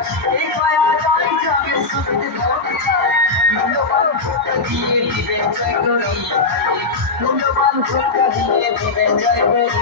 এই মায়া যায় জগের সুবিধে মূল্যবান ভোটটা দিয়ে দিবেন জয় করি মূল্যবান ভোটটা দিয়ে দিবেন জয় করি